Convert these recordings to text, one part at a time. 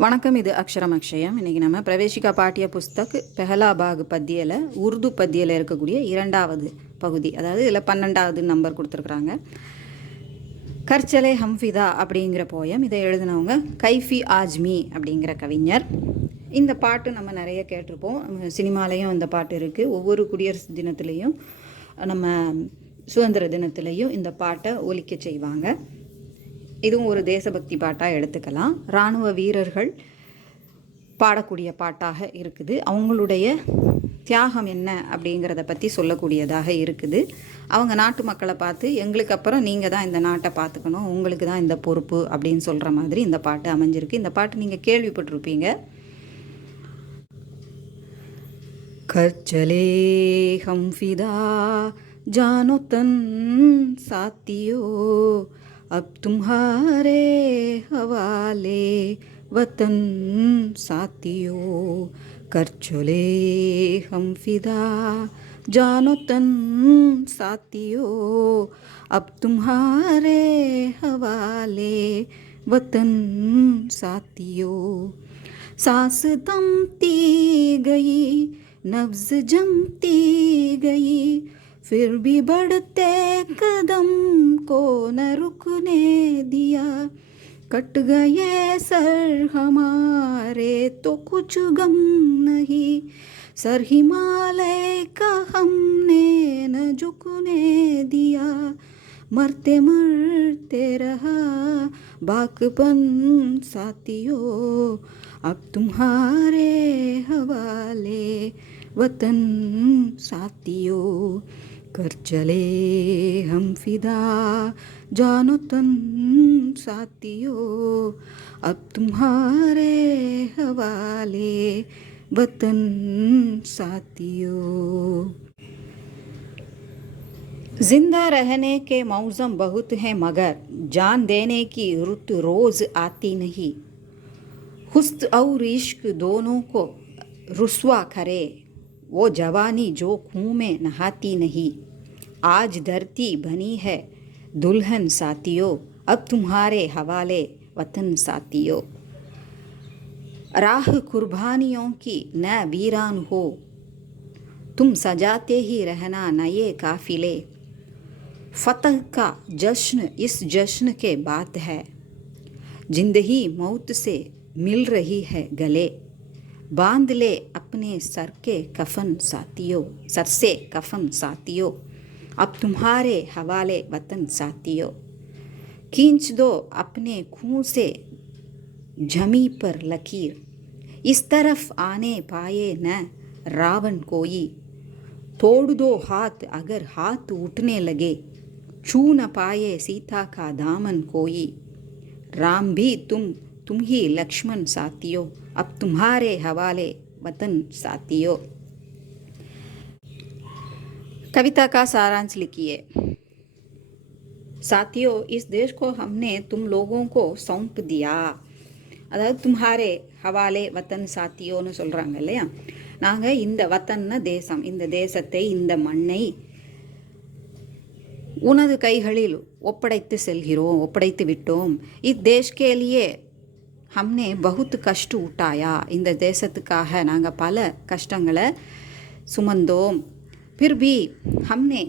வணக்கம். இது அக்ஷரம் அக்ஷயம். இன்றைக்கி நம்ம பிரவேசிகா பாட்டிய புஸ்தக் பெஹலா பாக் பத்தியில் உருது பத்தியில் இருக்கக்கூடிய 2வது பகுதி, அதாவது இதில் 12வது நம்பர் கொடுத்துருக்குறாங்க. கர்ச்சலே ஹம்ஃபிதா அப்படிங்கிற போயம். இதை எழுதினவங்க கைஃபி ஆஜ்மி அப்படிங்கிற கவிஞர். இந்த பாட்டு நம்ம நிறைய கேட்டிருப்போம். சினிமாலேயும் இந்த பாட்டு இருக்குது. ஒவ்வொரு குடியரசு தினத்துலேயும் நம்ம சுதந்திர தினத்துலேயும் இந்த பாட்டை ஒலிக்க செய்வாங்க. இதுவும் ஒரு தேசபக்தி பாட்டாக எடுத்துக்கலாம். இராணுவ வீரர்கள் பாடக்கூடிய பாட்டாக இருக்குது. அவங்களுடைய தியாகம் என்ன அப்படிங்கிறத பற்றி சொல்லக்கூடியதாக இருக்குது. அவங்க நாட்டு மக்களை பார்த்து, எங்களுக்கு அப்புறம் நீங்கள் தான் இந்த நாட்டை பார்த்துக்கணும், உங்களுக்கு தான் இந்த பொறுப்பு அப்படின்னு சொல்கிற மாதிரி இந்த பாட்டு அமைஞ்சிருக்கு. இந்த பாட்டு நீங்கள் கேள்விப்பட்டிருப்பீங்க. கர்ச்சலே ஹம்ஃபிதா जानो तन साथियों, अब तुम्हारे हवाले वतन साथियों. कर चले हम फिदा जानो तन साथियों, अब तुम्हारे हवाले वतन साथियों. सांस थमती गई, नब्ज जमती गई, फिर भी बढ़ते कदम को न रुकने दिया. कट गए सर हमारे तो कुछ गम नहीं, सर हिमालय का हमने न झुकने दिया. मरते मरते रहा बाकपन साथियों, अब तुम्हारे हवाले वतन साथियों. कर चले हम फिदा जानो तन साथियों, अब तुम्हारे हवाले वतन साथियों. जिंदा रहने के मौसम बहुत हैं मगर जान देने की रुत रोज़ आती नहीं. हुस्न और इश्क दोनों को रुस्वा करे वो जवानी जो खून में नहाती नहीं. आज धरती बनी है दुल्हन साथियों, अब तुम्हारे हवाले वतन साथियों. राह कुर्बानियों की न वीरान हो, तुम सजाते ही रहना नए काफिले. फतह का जश्न इस जश्न के बात है, जिंदगी मौत से मिल रही है गले. बांध ले अपने सर के कफन साथियों, सर से कफन साथियों, अब तुम्हारे हवाले वतन साथियों. खींच दो अपने खून से जमी पर लकीर, इस तरफ आने पाए न रावण कोई. तोड़ दो हाथ अगर हाथ उठने लगे, छू न पाए सीता का दामन कोई. राम भी तुम ही लक्ष्मण साथियों, अब तुम्हारे हवाले वतन साथियों. कविता का सारांश लिखिए. साथियों, इस देश को हमने तुम लोगों को सौंप दिया. அதாவது தும்ஹாரே ஹவாலே வத்தன் சாத்தியோன்னு சொல்கிறாங்க இல்லையா. நாங்கள் இந்த வத்தன்னா தேசம், இந்த தேசத்தை, இந்த மண்ணை உனது கைகளில் ஒப்படைத்து செல்கிறோம், ஒப்படைத்து விட்டோம். இத்தேஷ் கே லியே हमने बहुत कष्ट उठाया, இந்த தேசத்துக்காக நாங்கள் பல கஷ்டங்களை சுமந்தோம். फिर भी हमने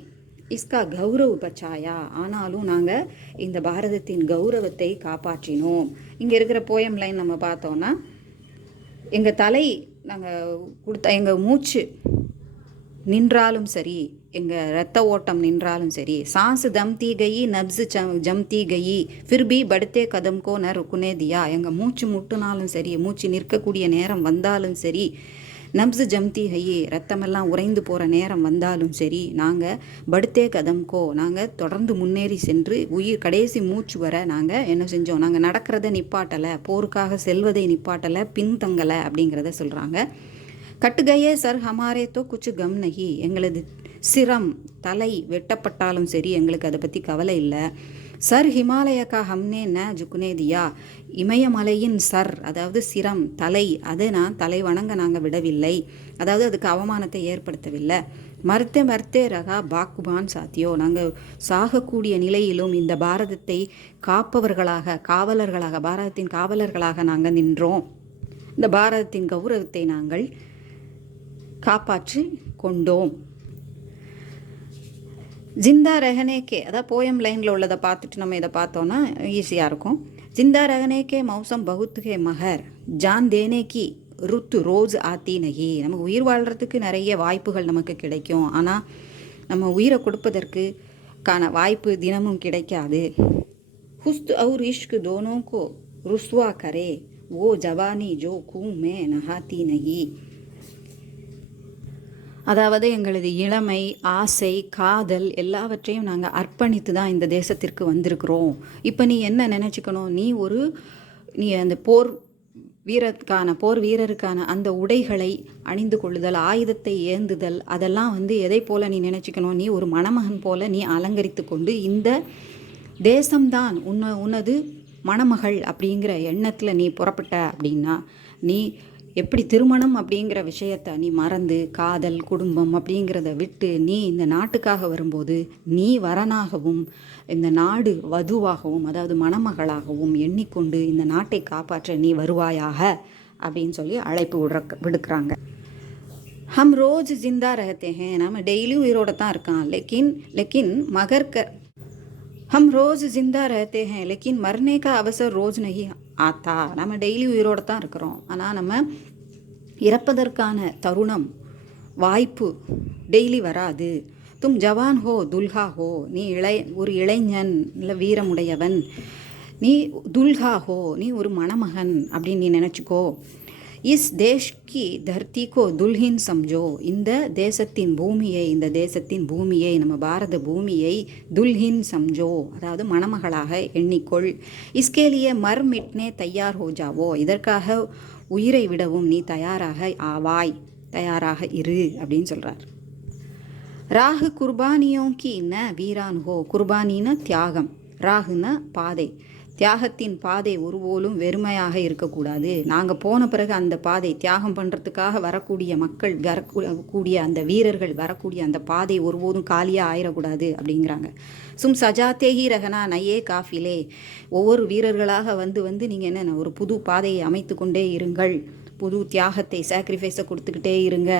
इसका गौरव बचाया, ஆனாலும் நாங்கள் இந்த பாரதத்தின் கௌரவத்தை காப்பாற்றினோம். இங்கே இருக்கிற போயம் லைன் நம்ம பார்த்தோன்னா, எங்கள் தலை நாங்கள் கொடுத்த, எங்கள் மூச்சு நின்றாலும் சரி, எங்கள் ரத்த ஓட்டம் நின்றாலும் சரி, சான்ஸ் தம்தி கயி நப்ஸ் ஜம்தி கயி ஃபிர் பி படுத்தே கதம் கோ ந ருக்குனே தியா. எங்கள் மூச்சு முட்டுனாலும் சரி, மூச்சு நிற்கக்கூடிய நேரம் வந்தாலும் சரி, நப்ஸ் ஜம்தி கயி ரத்தமெல்லாம் உறைந்து போகிற நேரம் வந்தாலும் சரி, நாங்கள் படுத்தே கதம் கோ, நாங்கள் தொடர்ந்து முன்னேறி சென்று உயிர் கடைசி மூச்சு வர நாங்கள் என்ன செஞ்சோம், நாங்கள் நடக்கிறத நிப்பாட்டலை, போருக்காக செல்வதை நிப்பாட்டலை, பின்தங்கலை அப்படிங்கிறத சொல்கிறாங்க. கட்டுகையே சர் ஹமாரே தோ குச்சு கம் நகி, எங்களது சிரம் தலை வெட்டப்பட்டாலும் சரி எங்களுக்கு அதை பற்றி கவலை இல்லை. சர் ஹிமாலயக்கா ஹம்னே ந ஜுக்குனே தியா, இமயமலையின் சர் அதாவது சிரம் தலை, அதை நான் தலை வணங்க நாங்கள் விடவில்லை, அதாவது அதுக்கு அவமானத்தை ஏற்படுத்தவில்லை. மறுத்தே மறுத்தே ரகா பாக்குபான் சாத்தியோ, நாங்கள் சாகக்கூடிய நிலையிலும் இந்த பாரதத்தை காப்பவர்களாக, காவலர்களாக, பாரதத்தின் காவலர்களாக நாங்கள் நின்றோம். இந்த பாரதத்தின் கௌரவத்தை நாங்கள் காப்பாற்றி கொண்டோம். ஜிந்தா ரஹனேக்கே, அதாவது போயம் லைனில் உள்ளதை பார்த்துட்டு நம்ம இதை பார்த்தோன்னா ஈஸியாக இருக்கும். ஜிந்தா ரஹனேக்கே மௌசம் பகுத் ஹே மஹர், ஜான் தேனேக்கி ருத்து ரோஸ் ஆத்தி நகி. நமக்கு உயிர் வாழ்கிறதுக்கு நிறைய வாய்ப்புகள் நமக்கு கிடைக்கும், ஆனால் நம்ம உயிரை கொடுப்பதற்கான வாய்ப்பு தினமும் கிடைக்காது. ஹுஸ்த் அவுர் இஷ்க் தோனோக்கோ ருஸ்வா கரே, ஓ ஜவானி ஜோ கூ மே நஹாத்தி நகி. அதாவது எங்களது இளமை, ஆசை, காதல் எல்லாவற்றையும் நாங்கள் அர்ப்பணித்து தான் இந்த தேசத்திற்கு வந்திருக்கிறோம். இப்போ நீ என்ன நினச்சிக்கணும், நீ அந்த போர் வீரருக்கான அந்த உடைகளை அணிந்து கொள்ளுதல், ஆயுதத்தை ஏந்துதல், அதெல்லாம் எதை போல் நீ நினச்சிக்கணும், நீ ஒரு மணமகன் போல நீ அலங்கரித்து கொண்டு இந்த தேசம்தான் உனது மணமகள் அப்படிங்கிற எண்ணத்தில் நீ புறப்பட்ட அப்படின்னா, நீ எப்படி திருமணம் அப்படிங்கிற விஷயத்தை நீ மறந்து காதல், குடும்பம் அப்படிங்கிறத விட்டு நீ இந்த நாட்டுக்காக வரும்போது நீ வரனாகவும் இந்த நாடு வதுவாகவும், அதாவது மணமகளாகவும் எண்ணிக்கொண்டு இந்த நாட்டை காப்பாற்ற நீ வருவாயாக அப்படின்னு சொல்லி அழைப்பு விடுக்கிறாங்க. ஹம் ரோஜ் ஜிந்தா ரஹத்தே ஹே, நம்ம டெய்லி உயிரோட தான் இருக்கான், லெக்கின் மகர் हम रोज़ जिंदा रहते हैं लेकिन मरने का अवसर रोज़ नहीं आता. நம்ம டெய்லி உயிரோடு தான் இருக்கிறோம், ஆனால் நம்ம இறப்பதற்கான தருணம், வாய்ப்பு டெய்லி வராது. தும் ஜவான் ஹோ துல்ஹா ஹோ, நீ ஒரு இளைஞன் இல்லை வீரமுடையவன், நீ துல்ஹா ஹோ, நீ ஒரு மணமகன் அப்படின்னு நீ நினச்சிக்கோ. இஸ் தேஷ் கி தர்த்தி கோ துல்ஹின் சம்ஜோ, இந்த தேசத்தின் பூமியை நம்ம பாரத பூமியை துல்ஹின் சம்ஜோ, அதாவது மணமகளாக எண்ணிக்கொள். இஸ்கேலியே மர் மிட்னே தயார் ஹோ ஜாவோ, இதற்காக உயிரை விடவும் நீ தயாராக இரு அப்படின்னு சொல்கிறார். ராகு குர்பானியோ கி ந வீரான் ஹோ, குர்பானின தியாகம், ராகுன பாதை, தியாகத்தின் பாதை ஒருபோலும் வெறுமையாக இருக்கக்கூடாது. நாங்கள் போன பிறகு அந்த பாதை, தியாகம் பண்ணுறதுக்காக வரக்கூடிய மக்கள், வரக்கூடிய அந்த வீரர்கள் வரக்கூடிய அந்த பாதை ஒருபோதும் காலியாக ஆயிடக்கூடாது அப்படிங்கிறாங்க. சும் சஜாத்தேஹி ரகனா நயே காஃபிலே, ஒவ்வொரு வீரர்களாக வந்து நீங்கள் என்ன ஒரு புது பாதையை அமைத்து கொண்டே இருங்கள், புது தியாகத்தை, சாக்ரிஃபைஸை கொடுத்துக்கிட்டே இருங்க.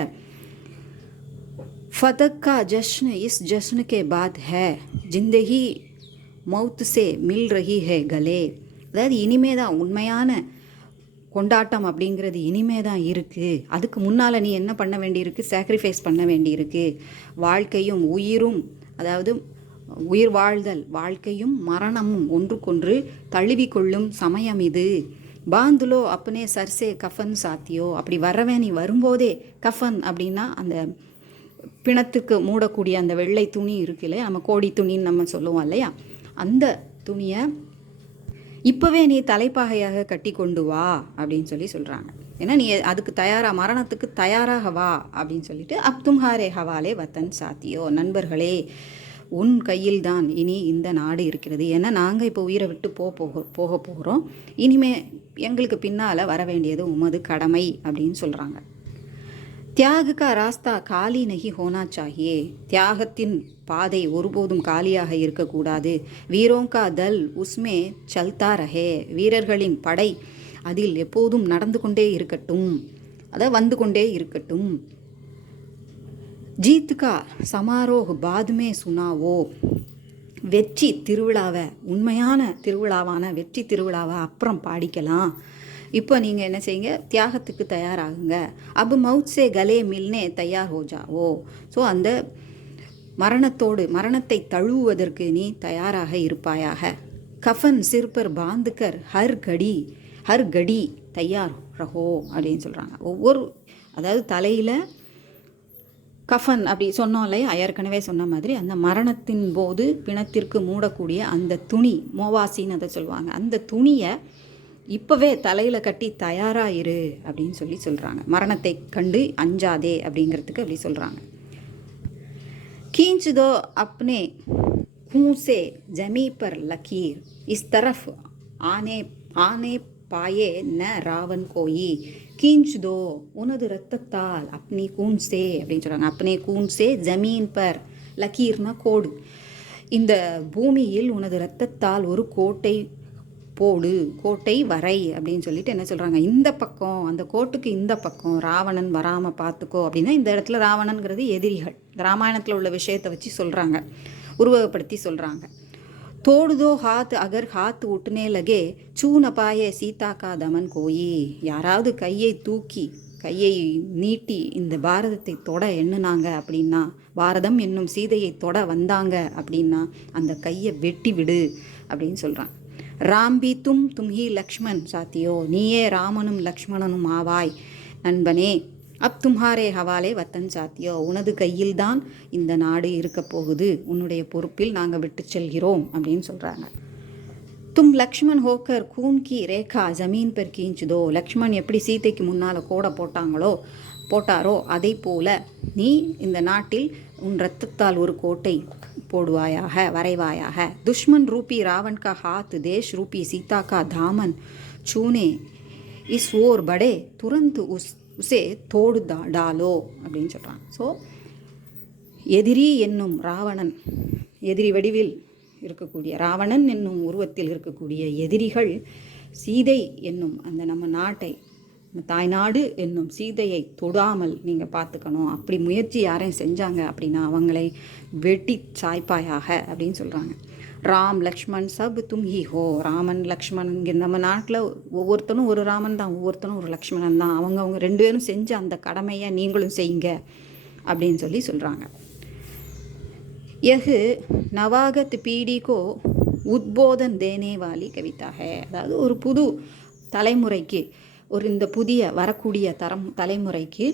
ஃபதக் கா ஜஷ்ன் இஸ் ஜஷ்ன் கே பாத் ஹே, ஜிந்தகி மவுத் சே மில் ரஹி ஹே கலே, அதாவது இனிமே தான் உண்மையான கொண்டாட்டம் அப்படிங்கிறது இனிமே தான் இருக்குது. அதுக்கு முன்னால் நீ என்ன பண்ண வேண்டியிருக்கு, சாக்ரிஃபைஸ் பண்ண வேண்டியிருக்கு. வாழ்க்கையும் உயிரும், அதாவது உயிர் வாழ்தல், வாழ்க்கையும் மரணமும் ஒன்றுக்கொன்று தழுவிக்கொள்ளும் சமயம் இது. பாந்துலோ அப்பனே சர்சே கஃபன் சாத்தியோ, அப்படி வரவே நீ வரும்போதே கஃபன் அப்படின்னா அந்த பிணத்துக்கு மூடக்கூடிய அந்த வெள்ளை துணி இருக்கு இல்லையா, நம்ம கோடி துணின்னு நம்ம சொல்லுவோம் இல்லையா, அந்த துணியை இப்போவே நீ தலைப்பாகையாக கட்டி கொண்டு வா அப்படின்னு சொல்கிறாங்க. ஏன்னா நீ அதுக்கு மரணத்துக்கு தயாராக வா அப்படின்னு சொல்லிட்டு, அப் தும்ஹாரே ஹவாலே வத்தன் சாத்தியோ, நண்பர்களே உன் கையில் தான் இனி இந்த நாடு இருக்கிறது. ஏன்னா நாங்கள் இப்போ உயிரை விட்டு போக போகிறோம், இனிமே எங்களுக்கு பின்னால் வர வேண்டியது உமது கடமை அப்படின்னு சொல்கிறாங்க. தியாக கா ராஸ்தா காலி நகி ஹோனா சாஹியே, தியாகத்தின் பாதை ஒருபோதும் காலியாக இருக்கக்கூடாது. வீரோங் கா தல் உஸ்மே சல்தா ரஹே, வீரர்களின் படை அதில் எப்போதும் நடந்து கொண்டே இருக்கட்டும், வந்து கொண்டே இருக்கட்டும். ஜீத் கா சமாரோஹ் பாத்மே சுனாவோ, வெற்றி திருவிழாவை, உண்மையான திருவிழாவான வெற்றி திருவிழாவை அப்புறம் பாடிக்கலாம். இப்போ நீங்கள் என்ன செய்யுங்க, தியாகத்துக்கு தயாராகுங்க. அப் மவுத் சே கலே மில்னே தயார் ஹோ ஜாவோ, ஸோ அந்த மரணத்தை தழுவுவதற்கு நீ தயாராக இருப்பாயாக. கஃபன் சிற்பர் பாந்துக்கர் ஹர் கடி தயார் ரஹோ அப்படின்னு சொல்கிறாங்க. அதாவது தலையில் கஃபன் அப்படி சொன்னோம் இல்லையா, ஏற்கனவே சொன்ன மாதிரி அந்த மரணத்தின் போது பிணத்திற்கு மூடக்கூடிய அந்த துணி, மோவாசின்னு அதை சொல்லுவாங்க, அந்த துணியை இப்போவே தலையில் கட்டி தயாராக இரு அப்படின்னு சொல்கிறாங்க. மரணத்தை கண்டு அஞ்சாதே அப்படிங்கிறதுக்கு அப்படி சொல்கிறாங்க. खींच दो अपने खूं से जमी पर लकीर, इस तरफ आने பாயே ந ராவன் கோயி கீஞ்ச் தோ உனது ரத்தத்தால் அப்னி கூன் சே அப்படின்னு சொல்கிறாங்க. அப்னே கூன் சே ஜமீன் பர் லக்கீர்னா கோடு, இந்த பூமியில் உனது ரத்தத்தால் ஒரு கோட்டை போடு, கோட்டை வரை அப்படின்னு சொல்லிட்டு என்ன சொல்கிறாங்க, இந்த பக்கம் அந்த கோட்டுக்கு இந்த பக்கம் ராவணன் வராமல் பார்த்துக்கோ அப்படின்னா, இந்த இடத்துல ராவணன்கிறது எதிரிகள். ராமாயணத்தில் உள்ள விஷயத்தை வச்சு சொல்கிறாங்க, உருவகப்படுத்தி சொல்கிறாங்க. தோடு தோ ஹாத் அகர் ஹாத் உட்னே லகே சூ நபாயே சீதா கா தமன் கோயி, யாராவது கையை நீட்டி இந்த பாரதத்தை தொட எண்ணுனாங்க அப்படின்னா, பாரதம் என்னும் சீதையை தொட வந்தாங்க அப்படின்னா அந்த கையை வெட்டி விடு அப்படின்னு சொல்கிறான். ராம்பி தும்ஹி லக்ஷ்மண் சாத்தியோ, நீயே ராமனும் லக்ஷ்மணனும் ஆவாய் நண்பனே. அப் தும்ஹாரே ஹவாலே வத்தன் சாத்தியோ, உனது கையில்தான் இந்த நாடு இருக்க போகுது, உன்னுடைய பொறுப்பில் நாங்கள் விட்டு செல்கிறோம் அப்படின்னு சொல்கிறாங்க. தும் லக்ஷ்மண் ஹோக்கர் கூன் கி ரேகா ஜமீன் பெர் கீஞ்ச் தோ, லக்ஷ்மண் எப்படி சீதைக்கு முன்னால் கோடை போட்டாரோ அதை போல நீ இந்த நாட்டில் உன் ரத்தத்தால் ஒரு கோட்டை போடுவாயாக, வரைவாயாக. துஷ்மன் ரூபி ராவன் கா ஹாத் தேஷ் ரூபி சீதா கா தாமன் சூனே இஸ் ஓர் படே துரந்த் உசே தோடு டாலோ அப்படின்னு சொல்கிறான். ஸோ எதிரி என்னும் ராவணன், எதிரி வடிவில் இருக்கக்கூடிய ராவணன் என்னும் உருவத்தில் இருக்கக்கூடிய எதிரிகள் சீதை என்னும் அந்த நம்ம நாட்டை, தாய்நாடு என்னும் சீதையை தொடாமல் நீங்கள் பார்த்துக்கணும். அப்படி முயற்சி யாரையும் செஞ்சாங்க அப்படின்னா அவங்களை வெட்டி சாய்ப்பாயாக அப்படின்னு சொல்கிறாங்க. ராம் லக்ஷ்மண் சப் தும் ஹி ஹோ, ராமன் லக்ஷ்மண், இங்கே நம்ம நாட்டில் ஒவ்வொருத்தனும் ஒரு ராமன் தான், ஒவ்வொருத்தனும் ஒரு லக்ஷ்மணன் தான். அவங்க ரெண்டு பேரும் செஞ்ச அந்த கடமையை நீங்களும் செய்யுங்க அப்படின்னு சொல்கிறாங்க. யஹ் நவாகத் பீடிகோ உத்போதன் தேனே வாலி கவிதா ஹே, அதாவது ஒரு புது தலைமுறைக்கு, இந்த புதிய வரக்கூடிய தலைமுறைக்கு,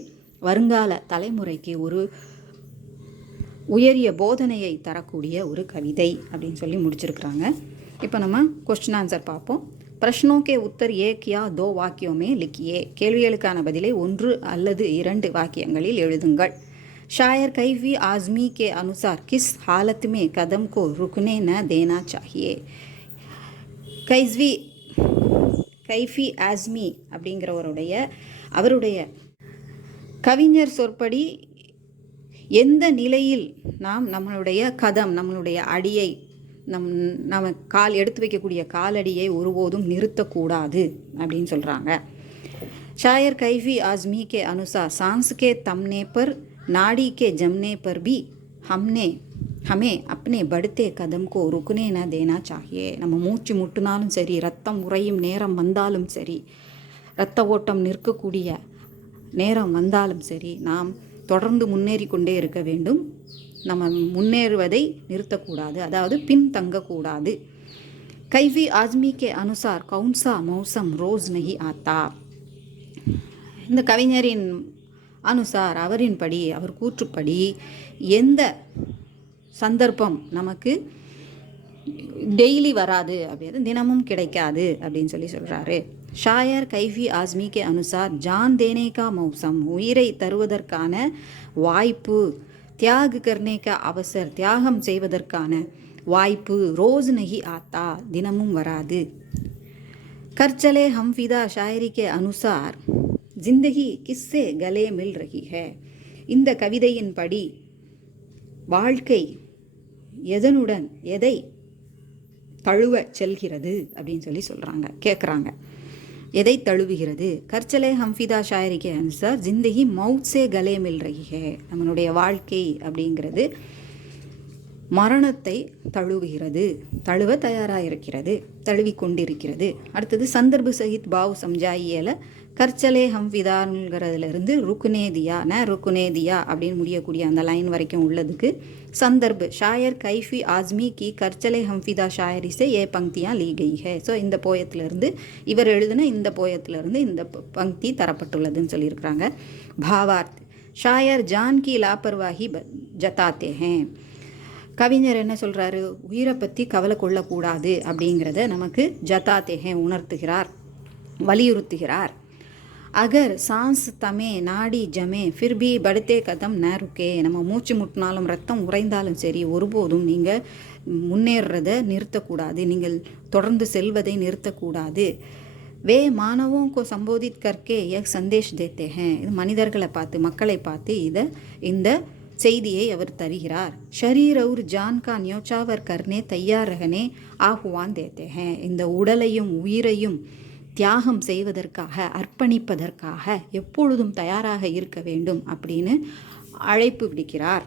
வருங்கால தலைமுறைக்கு ஒரு உயரிய போதனையை தரக்கூடிய ஒரு கவிதை அப்படின்னு சொல்லி முடிச்சிருக்கிறாங்க. இப்போ நம்ம கொஸ்டின் ஆன்சர் பார்ப்போம். பிரஷ்னோக்கே உத்தர் ஏக் யா தோ வாக்கியோமே லிக்கியே, கேள்விகளுக்கான பதிலை 1 அல்லது 2 வாக்கியங்களில் எழுதுங்கள். शायर कैफी आज़मी के अनुसार किस हालत में कदम को रुकने न देना चाहिए. கைஃபி ஆஸ்மி அவருடைய கவிஞர் சொற்படி எந்த நிலையில் நாம் நம்மளுடைய அடியை, நம்ம கால் எடுத்து வைக்கக்கூடிய காலடியை ஒருபோதும் நிறுத்தக்கூடாது அப்படின்னு சொல்கிறாங்க. ஷாயர் கைஃபி ஆஸ்மி கே அனுசார் सांस के थमने पर नाड़ी के जमने पर भी हमें अपने बढ़ते कदम को रुकने न देना चाहिए. நம்ம மூச்சு முட்டினாலும் சரி, ரத்தம் உறையும் நேரம் வந்தாலும் சரி, இரத்த ஓட்டம் நிற்கக்கூடிய நேரம் வந்தாலும் சரி, நாம் தொடர்ந்து முன்னேறி கொண்டே இருக்க வேண்டும். நம்ம முன்னேறுவதை நிறுத்தக்கூடாது, அதாவது பின் தங்கக்கூடாது. கைஃபி ஆஸ்மி கே அனுசார் கவுன்சா மௌசம் ரோஸ் நஹி ஆத்தா. இந்த கவிஞரின் அனுசார், அவரின்படி, அவர் கூற்றுப்படி எந்த சந்தர்ப்பம் நமக்கு டெய்லி வராது, அப்படியே தினமும் கிடைக்காது அப்படின்னு சொல்கிறாரு. Shire Kaifi Azmi K அனுசார் John தேனே கா மௌசம், உயிரை தருவதற்கான வாய்ப்பு, தியாக கர்னே கா அவசர், தியாகம் செய்வதற்கான வாய்ப்பு ரோஸ் நஹி ஆத்தா, தினமும் வராது. கர்ச்சலே ஹம் ஃபிதா ஷாயரி கே அனுசார் ஜிந்தகி கிஸ்ஸே கலே மில் ரஹி ஹே. இந்த கவிதையின்படி வாழ்க்கை எதை தழுவ செல்கிறது அப்படின்னு கேட்குறாங்க. எதை தழுவுகிறது? கர்ச்சலே ஹம்ஃபிதா ஷாயரிக்கே அனுசார் ஜிந்தகி மவுத் சே கலே மில் ரஹி ஹே. நம்மளுடைய வாழ்க்கை அப்படிங்கிறது மரணத்தை தழுவ தயாராக இருக்கிறது, தழுவி கொண்டிருக்கிறது. அடுத்தது சந்தர்பு சஹித் பாவ் சம்ஜாயியல கர்ச்சலே ஹம்ஃபிதாங்கிறதுலேருந்து ருக்குனே தியா அப்படின்னு முடியக்கூடிய அந்த லைன் வரைக்கும் உள்ளதுக்கு சந்தர்பு ஷாயர் கைஃபி ஆஸ்மி கி கர்ச்சலே ஹம்ஃபிதா ஷாயரி சே ஏ பங்கியா லீ கை ஹே. ஸோ இந்த போயத்திலிருந்து, இவர் எழுதின இந்த போயத்திலிருந்து இந்த பங்கி தரப்பட்டுள்ளதுன்னு சொல்லியிருக்கிறாங்க. பாவார்த் ஷாயர் ஜான் கி லாப்பர்வாஹி ஜத்தாத்தே ஹே. கவிஞர் என்ன சொல்கிறாரு? உயிரை பற்றி கவலை கொள்ளக்கூடாது அப்படிங்கிறத நமக்கு ஜத்தாத்தே ஹே உணர்த்துகிறார், வலியுறுத்துகிறார். அகர் சான்ஸ் தமே நாடி ஜமே ஃபிர் பி படுத்தே கதம் ந ருக்கே. நம்ம மூச்சு முட்டினாலும் ரத்தம் உறைந்தாலும் சரி, ஒருபோதும் நீங்கள் முன்னேறதை நிறுத்தக்கூடாது, நீங்கள் தொடர்ந்து செல்வதை நிறுத்தக்கூடாது. वे मानवों को संबोधित करके एक संदेश देते हैं. இது மனிதர்களை பார்த்து மக்களை பார்த்து இந்த செய்தியை அவர் தருகிறார். शरीर और जान का न्योछावर करने तैयार रहने आह्वान देते हैं. இந்த உடலையும் உயிரையும் தியாகம் செய்வதற்காக அர்ப்பணிப்பதற்காக எப்பொழுதும் தயாராக இருக்க வேண்டும் அப்படின்னு அழைப்பு விடுக்கிறார்.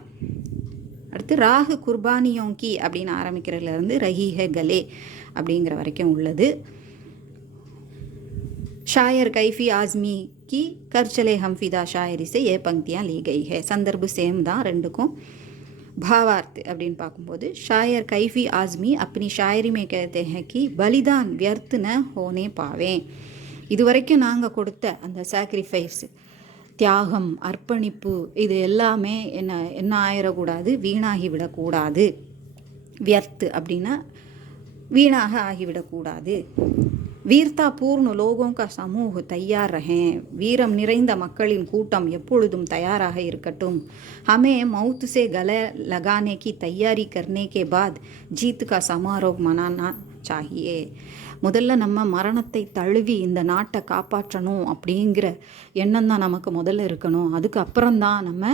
அடுத்து ராகு குர்பானியோங்கி அப்படின்னு ஆரம்பிக்கிறதுலேருந்து ரஹீஹ கலே அப்படிங்கிற வரைக்கும் உள்ளது. शायर कैफ़ी आज़मी की कर चले हम फिदा शायरी से ये पंक्तियाँ ली गई है. संदर्भ सेम தான் ரெண்டுக்கும். भावार्थ அப்படின்னு பார்க்கும்போது शायर कैफ़ी आज़मी अपनी शायरी में कहते हैं कि बलिदान व्यर्थ न होने पावे. இதுவரைக்கும் நாங்கள் கொடுத்த அந்த சாக்ரிஃபைஸ், தியாகம், அர்ப்பணிப்பு இது எல்லாமே என்ன ஆயிடக்கூடாது, வீணாகி விடக்கூடாது. வியர்த்து அப்படின்னா வீணாக ஆகிவிடக்கூடாது. வீர்த்தா பூர்ண லோகோं का समूह तैयार रहें. வீரம் நிறைந்த மக்களின் கூட்டம் எப்பொழுதும் தயாராக இருக்கட்டும். हमें मौत से गले लगाने की तैयारी करने के बाद जीत का समारोह मनाना चाहिए. முதல்ல நம்ம மரணத்தை தழுவி இந்த நாட்டை காப்பாற்றணும் அப்படிங்கிற எண்ணம் தான் நமக்கு முதல்ல இருக்கணும். அதுக்கப்புறம்தான் நம்ம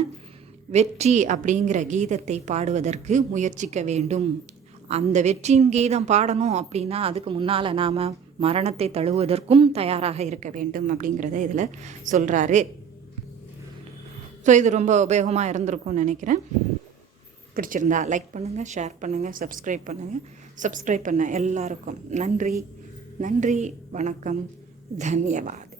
வெற்றி அப்படிங்கிற கீதத்தை பாடுவதற்கு முயற்சிக்க வேண்டும். அந்த வெற்றியின் கீதம் பாடணும் அப்படின்னா அதுக்கு முன்னால் நாம் மரணத்தை தழுவுவதற்கும் தயாராக இருக்க வேண்டும் அப்படிங்கிறத இதில் சொல்கிறாரு. ஸோ இது ரொம்ப உபயோகமாக இருந்திருக்கும்னு நினைக்கிறேன். பிடிச்சிருந்தா லைக் பண்ணுங்கள், ஷேர் பண்ணுங்கள், சப்ஸ்கிரைப் பண்ணுங்கள். சப்ஸ்கிரைப் பண்ண எல்லாருக்கும் நன்றி. நன்றி, வணக்கம், தன்யவாத்.